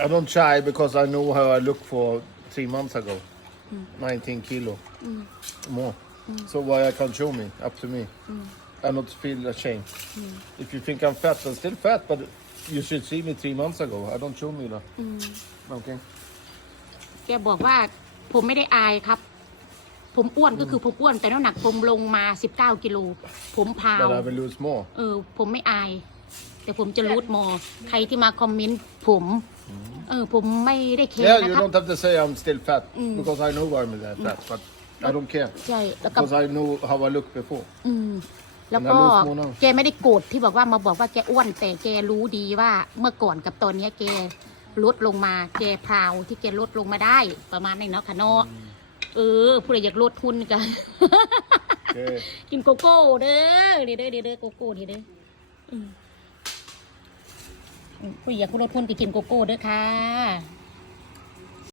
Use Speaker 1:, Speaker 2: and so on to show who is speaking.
Speaker 1: I don't shy because I know how I look for three months ago. 19 kilo more. So why I can't show me? Up to me. I not feel ashamed. If you think I'm fat, I'm still fat, but you should see me three months ago. I don't show me that. Okay.
Speaker 2: แกบอกว่าผมไม่ได้อายครับ ผมอ้วนก็คือผมอ้วนแต่น้ำหนักผมลงมา 19กิโลผมพาว
Speaker 1: But I will lose more.
Speaker 2: เออผมไม่อาย แต่ผมจะรูดมอ ใครที่มาคอมเมนต์ผม เออผมไม่ได้แคร์
Speaker 1: Yeah,
Speaker 2: นะ
Speaker 1: you
Speaker 2: ครับ
Speaker 1: don't have to say I'm still fat because I know I'm that fat, but I don't care
Speaker 2: ใช่แล้วก็
Speaker 1: because I know how I look before.
Speaker 2: อืม แล้วก็
Speaker 1: And I lose more now
Speaker 2: แกไม่ได้โกรธที่บอกว่ามาบอกว่าแกอ้วน แต่แกรู้ดีว่าเมื่อก่อนกับตอนเนี้ยแกลดลงมาแกพราวที่แกลดลงมาได้ประมาณนี้เนาะค่ะเนาะเออผู้ใดอยากลดทุนกัน
Speaker 1: Okay.
Speaker 2: กินโกโก้เด้อเด้อเด้อเด้อเด้อโกโก้เด้อเด้ออืมอืม ผู้อยากคุณรถพุ่นก็กิมโกโก้ด้วยค่ะ